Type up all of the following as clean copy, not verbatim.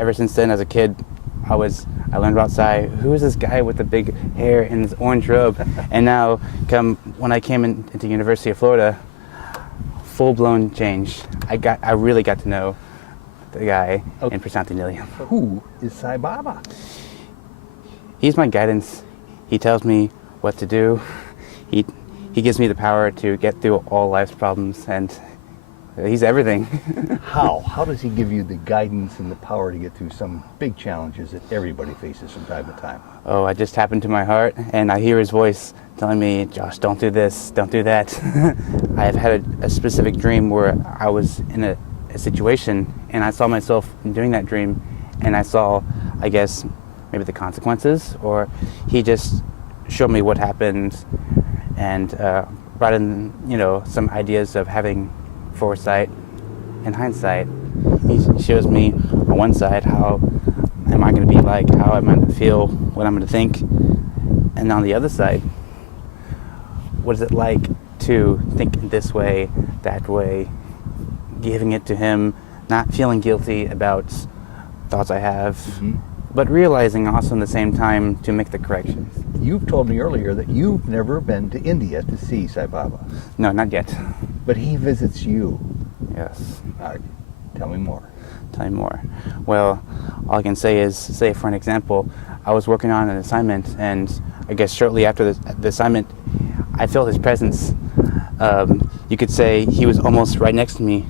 ever since then, as a kid, I learned about Sai. Who is this guy with the big hair and his orange robe? And now, when I came into University of Florida, full-blown change. I really got to know the guy in Prasanthi Nilayam. Who is Sai Baba? He's my guidance. He tells me what to do. He gives me the power to get through all life's problems, and he's everything. How? How does he give you the guidance and the power to get through some big challenges that everybody faces from time to time? Oh, I just tap into my heart, and I hear his voice telling me, Josh, don't do this, don't do that. I've had a specific dream where I was in a situation, and I saw myself doing that dream, and I saw, I guess, maybe the consequences, or he just showed me what happened, and brought in, some ideas of having foresight and hindsight. He shows me on one side how am I going to be like, how am I going to feel, what I'm going to think, and on the other side, what is it like to think this way, that way, giving it to him, not feeling guilty about thoughts I have, but realizing also in the same time to make the corrections. You've told me earlier that you've never been to India to see Sai Baba. No, not yet. But he visits you. Yes. All right. Tell me more. Tell me more. Well, all I can say is, say for an example, I was working on an assignment, and I guess shortly after the assignment, I felt his presence. You could say he was almost right next to me,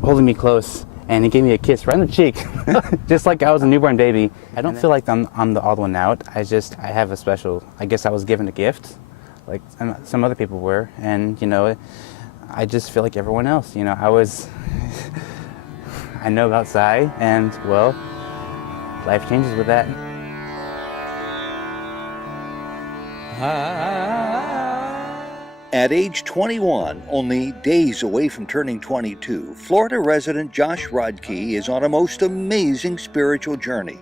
holding me close, and he gave me a kiss right on the cheek, just like I was a newborn baby. I don't feel like I'm the odd one out. I have a special, I guess I was given a gift, like some other people were, and I just feel like everyone else. I know about Sai, and well, life changes with that. At age 21, only days away from turning 22, Florida resident Josh Rodkey is on a most amazing spiritual journey.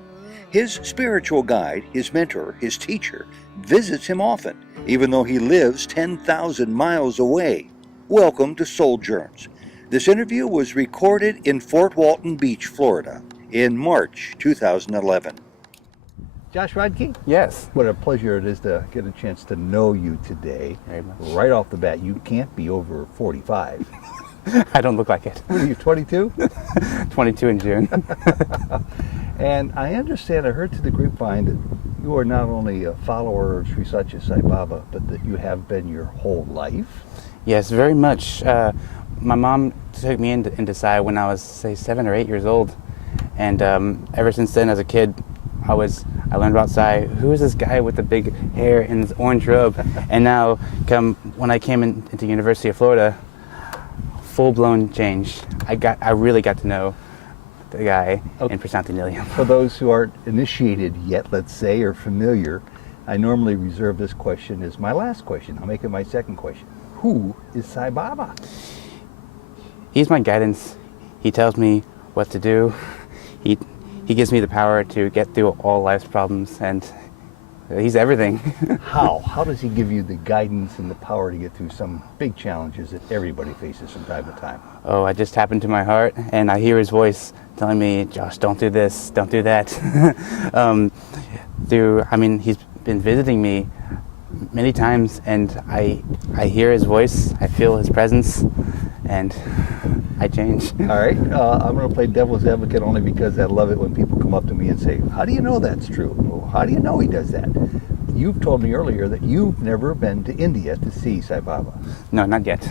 His spiritual guide, his mentor, his teacher, visits him often, even though he lives 10,000 miles away. Welcome to Souljourns. This interview was recorded in Fort Walton Beach, Florida, in March 2011. Josh Rodkey? Yes. What a pleasure it is to get a chance to know you today. Very much. Right off the bat, you can't be over 45. I don't look like it. What are you, 22? 22 in June. And I understand, I heard through the grapevine that you are not only a follower of Sri Satya Sai Baba, but that you have been your whole life? Yes, very much. My mom took me into Sai when I was, say, 7 or 8 years old. And ever since then, as a kid, I learned about Sai. Who is this guy with the big hair and his orange robe? And now, when I came into University of Florida, full-blown change. I really got to know the guy in Prasanthi Nilayam. For those who aren't initiated yet, let's say, or familiar, I normally reserve this question as my last question. I'll make it my second question. Who is Sai Baba? He's my guidance. He tells me what to do. He gives me the power to get through all life's problems, and he's everything. How? How does he give you the guidance and the power to get through some big challenges that everybody faces from time to time? Oh, I just tap into my heart, and I hear his voice telling me, Josh, don't do this, don't do that. He's been visiting me many times, and I hear his voice, I feel his presence, and I change. All right, I'm going to play devil's advocate only because I love it when people come up to me and say, how do you know that's true? Well, how do you know he does that? You've told me earlier that you've never been to India to see Sai Baba. No, not yet.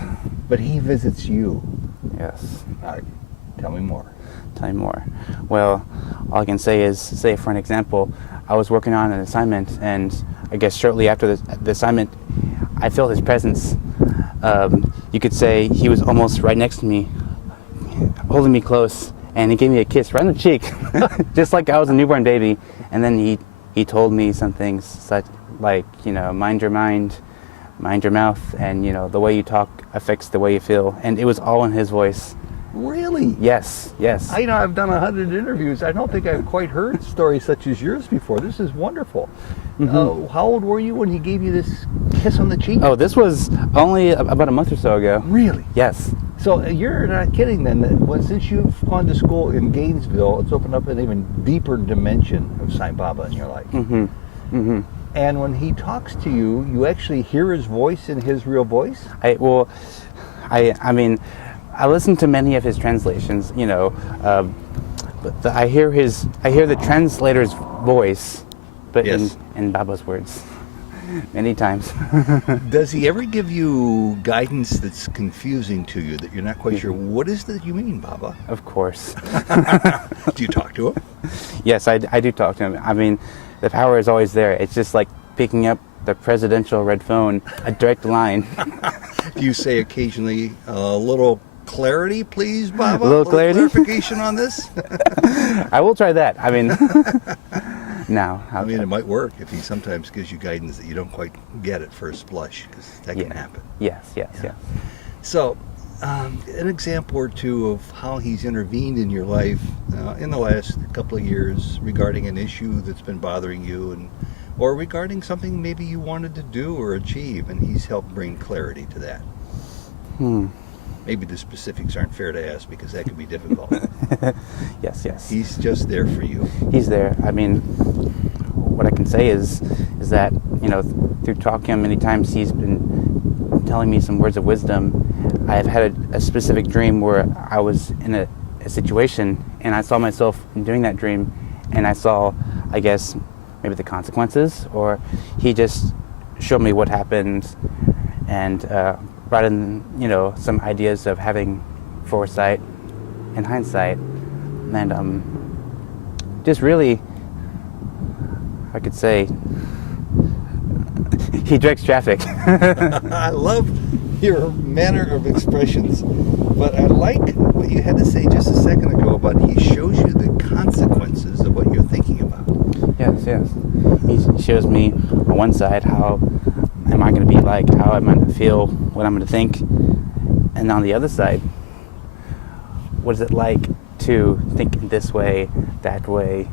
But he visits you. Yes. All right, tell me more. Tell me more. Well, all I can say is, say for an example, I was working on an assignment, and I guess shortly after the assignment, I felt his presence. You could say he was almost right next to me, holding me close, and he gave me a kiss right on the cheek, just like I was a newborn baby. And then he told me some things such like, mind your mind, mind your mouth, and the way you talk affects the way you feel. And it was all in his voice. Really? Yes, yes. I've done 100 interviews. I don't think I've quite heard stories such as yours before. This is wonderful. Mm-hmm. How old were you when he gave you this kiss on the cheek? Oh, this was only about a month or so ago. Really? Yes. So you're not kidding then, since you've gone to school in Gainesville, it's opened up an even deeper dimension of Sai Baba in your life. Mm-hmm. Mm-hmm. And when he talks to you, you actually hear his voice in his real voice? I mean, I listen to many of his translations, but I hear the translator's voice, but yes. in Baba's words, many times. Does he ever give you guidance that's confusing to you, that you're not quite sure, what is that you mean, Baba? Of course. Do you talk to him? Yes, I do talk to him. I mean, the power is always there. It's just like picking up the presidential red phone, a direct line. Do you say occasionally, a little clarity, please, Baba? A little clarity? Clarification on this? I will try that. I mean, now. I mean, it might work if he sometimes gives you guidance that you don't quite get at first blush, because that can happen. Yes. So, an example or two of how he's intervened in your life in the last couple of years regarding an issue that's been bothering you, or regarding something maybe you wanted to do or achieve, and he's helped bring clarity to that. Maybe the specifics aren't fair to ask because that could be difficult. Yes. He's just there for you. He's there. I mean, what I can say is that, through talking to him many times, he's been telling me some words of wisdom. I have had a specific dream where I was in a situation and I saw myself doing that dream, and I saw, I guess, maybe the consequences, or he just showed me what happened and brought in, some ideas of having foresight and hindsight, and just really, I could say, he directs traffic. I love your manner of expressions, but I like what you had to say just a second ago about he shows you the consequences of what you're thinking about. Yes. He shows me on one side how am I going to be like, how am I going to feel, what I'm going to think, and on the other side, what is it like to think this way, that way,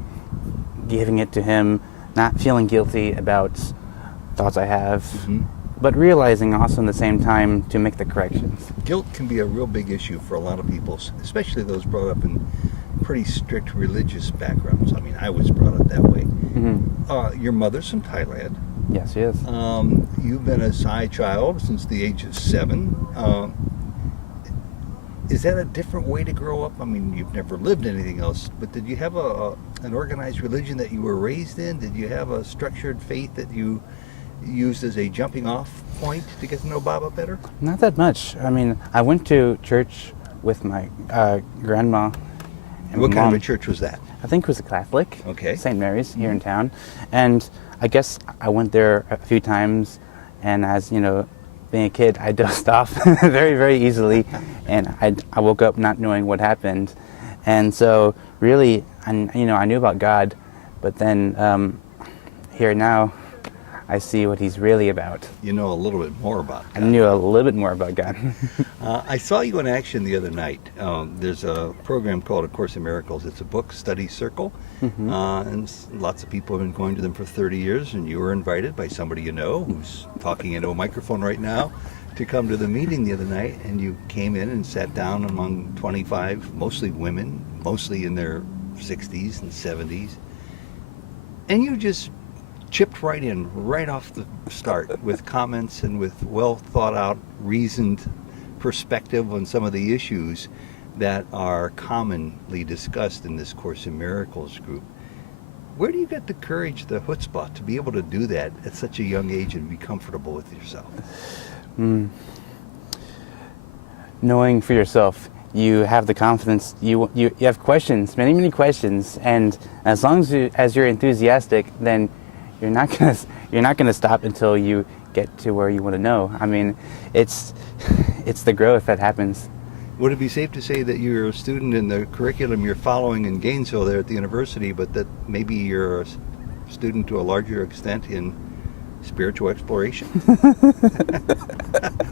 giving it to him, not feeling guilty about thoughts I have, but realizing also in the same time to make the corrections. Guilt can be a real big issue for a lot of people, especially those brought up in pretty strict religious backgrounds. I mean, I was brought up that way. Your mother's from Thailand. Yes, she is. You've been a Sai child since the age of 7. Is that a different way to grow up? I mean, you've never lived anything else, but did you have an organized religion that you were raised in? Did you have a structured faith that you used as a jumping off point to get to know Baba better? Not that much. I mean, I went to church with my grandma. And what my kind mom. of a church was that? I think it was a Catholic. Okay. St. Mary's here in town. And I guess I went there a few times, and as being a kid, I dozed off very, very easily, and I woke up not knowing what happened. And so really, I knew about God, but then here now, I see what he's really about. You know a little bit more about God. I knew a little bit more about God. I saw you in action the other night. There's a program called A Course in Miracles. It's a book study circle, and lots of people have been going to them for 30 years, and you were invited by somebody you know who's talking into a microphone right now to come to the meeting the other night, and you came in and sat down among 25, mostly women, mostly in their 60s and 70s, and you just chipped right in, right off the start, with comments and with well thought out, reasoned perspective on some of the issues that are commonly discussed in this Course in Miracles group. Where do you get the courage, the chutzpah, to be able to do that at such a young age and be comfortable with yourself? Knowing for yourself, you have the confidence. You have questions, many questions, and as long as you're enthusiastic, then you're not gonna stop until you get to where you want to know. I mean, it's the growth that happens. Would it be safe to say that you're a student in the curriculum you're following in Gainesville there at the university, but that maybe you're a student to a larger extent in spiritual exploration?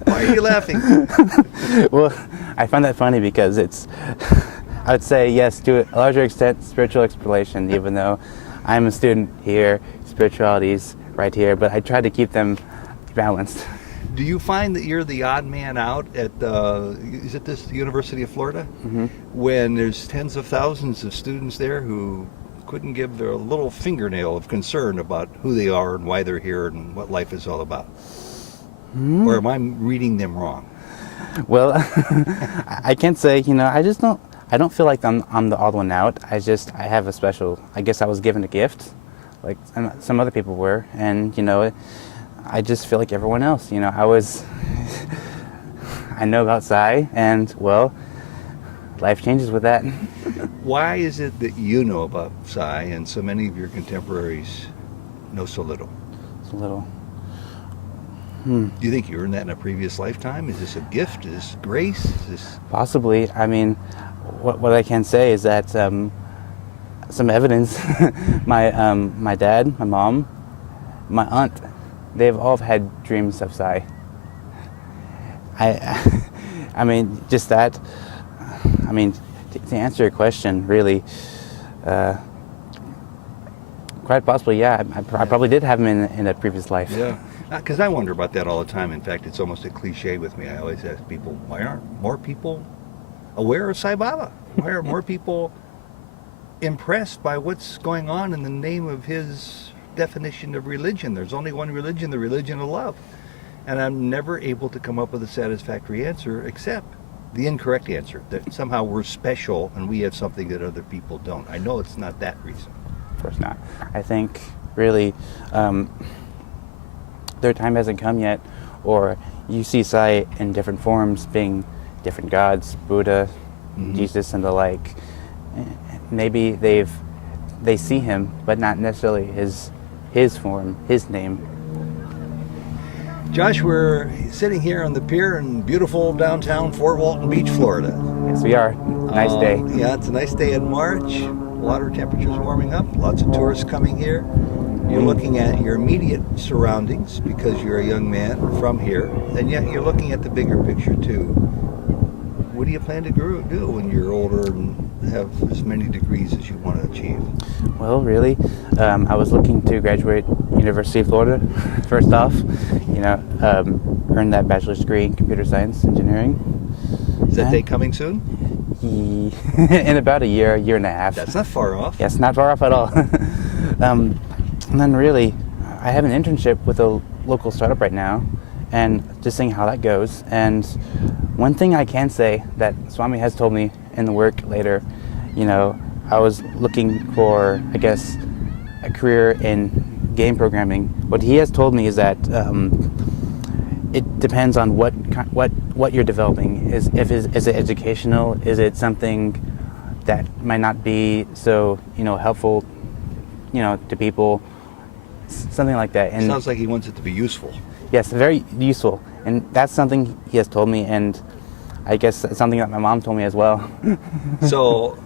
Why are you laughing? Well, I find that funny because I would say yes, to a larger extent, spiritual exploration, even though I'm a student here, spirituality's right here, but I try to keep them balanced. Do you find that you're the odd man out at is it the University of Florida? Mm-hmm. When there's tens of thousands of students there who couldn't give their little fingernail of concern about who they are and why they're here and what life is all about? Or am I reading them wrong? Well, I can't say, I don't feel like I'm the odd one out. I have a special, I guess I was given a gift, like some other people were, and, I just feel like everyone else, I know about Sai, and, well, life changes with that. Why is it that you know about Sai and so many of your contemporaries know so little? It's a little. Do you think you earned that in a previous lifetime? Is this a gift? Is this grace? Is this... Possibly. I mean, what I can say is that some evidence. My dad, my mom, my aunt, they've all had dreams of Sai. I mean, just that. I mean, to answer your question, really, quite possibly, yeah. I probably did have him in a previous life. Yeah. Because I wonder about that all the time. In fact, it's almost a cliche with me. I always ask people, why aren't more people aware of Sai Baba? Why are more people impressed by what's going on in the name of his definition of religion? There's only one religion, the religion of love. And I'm never able to come up with a satisfactory answer except the incorrect answer, that somehow we're special and we have something that other people don't. I know it's not that reason. Of course not. I think, really, their time hasn't come yet, or you see Sai in different forms, being different gods, Buddha, Jesus, and the like. Maybe they see him, but not necessarily his form, his name. Josh, we're sitting here on the pier in beautiful downtown Fort Walton Beach, Florida. Yes, we are. Nice day. Yeah, it's a nice day in March. Water temperature's warming up. Lots of tourists coming here. You're looking at your immediate surroundings because you're a young man from here, and yet you're looking at the bigger picture too. What do you plan to do when you're older and have as many degrees as you want to achieve? Well, really, I was looking to graduate University of Florida, first off, earn that bachelor's degree in computer science engineering. Is that day coming soon? In about a year and a half. That's not far off. Yes, not far off at all. And then really, I have an internship with a local startup right now, and just seeing how that goes. And one thing I can say that Swami has told me in the work later, I was looking for, I guess, a career in game programming. What he has told me is that it depends on what you're developing. Is it educational? Is it something that might not be so helpful, to people? Something like that. And sounds like he wants it to be useful. Yes, very useful. And that's something he has told me, and I guess it's something that my mom told me as well. So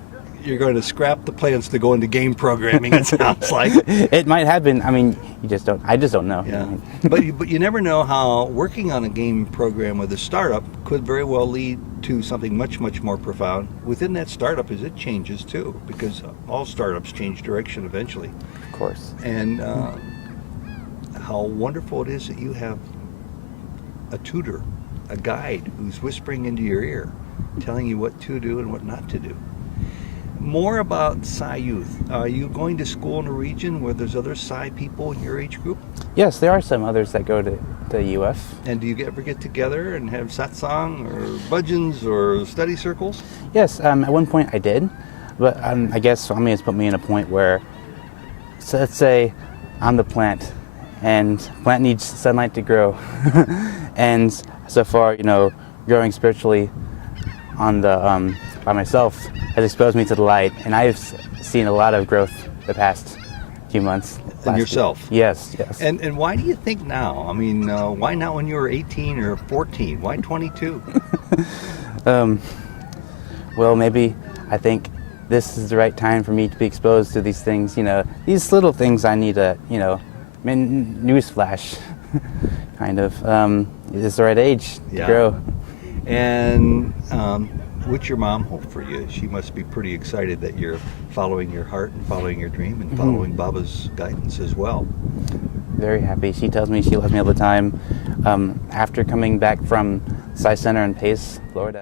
you're going to scrap the plans to go into game programming, it sounds like. It might happen. I mean, I just don't know. Yeah. But you never know how working on a game program with a startup could very well lead to something much, much more profound within that startup as it changes too, because all startups change direction eventually. Of course. And how wonderful it is that you have a tutor, a guide who's whispering into your ear, telling you what to do and what not to do. More about Sai Youth. Are you going to school in a region where there's other Sai people in your age group? Yes, there are some others that go to the UF. And do you ever get together and have satsang or bhajans or study circles? Yes, at one point I did, but I guess Swami has put me in a point where, so let's say I'm the plant, and plant needs sunlight to grow. And so far, growing spiritually on the by myself has exposed me to the light, and I've seen a lot of growth the past few months. In yourself? Yes. And why do you think now? I mean, why not when you were 18 or 14? Why 22? Well, maybe I think this is the right time for me to be exposed to these things. These little things I need to, newsflash, kind of. It's the right age to grow. And what's your mom hope for you? She must be pretty excited that you're following your heart and following your dream and following Baba's guidance as well. Very happy. She tells me she loves me all the time. After coming back from Sai Center in Pace, Florida.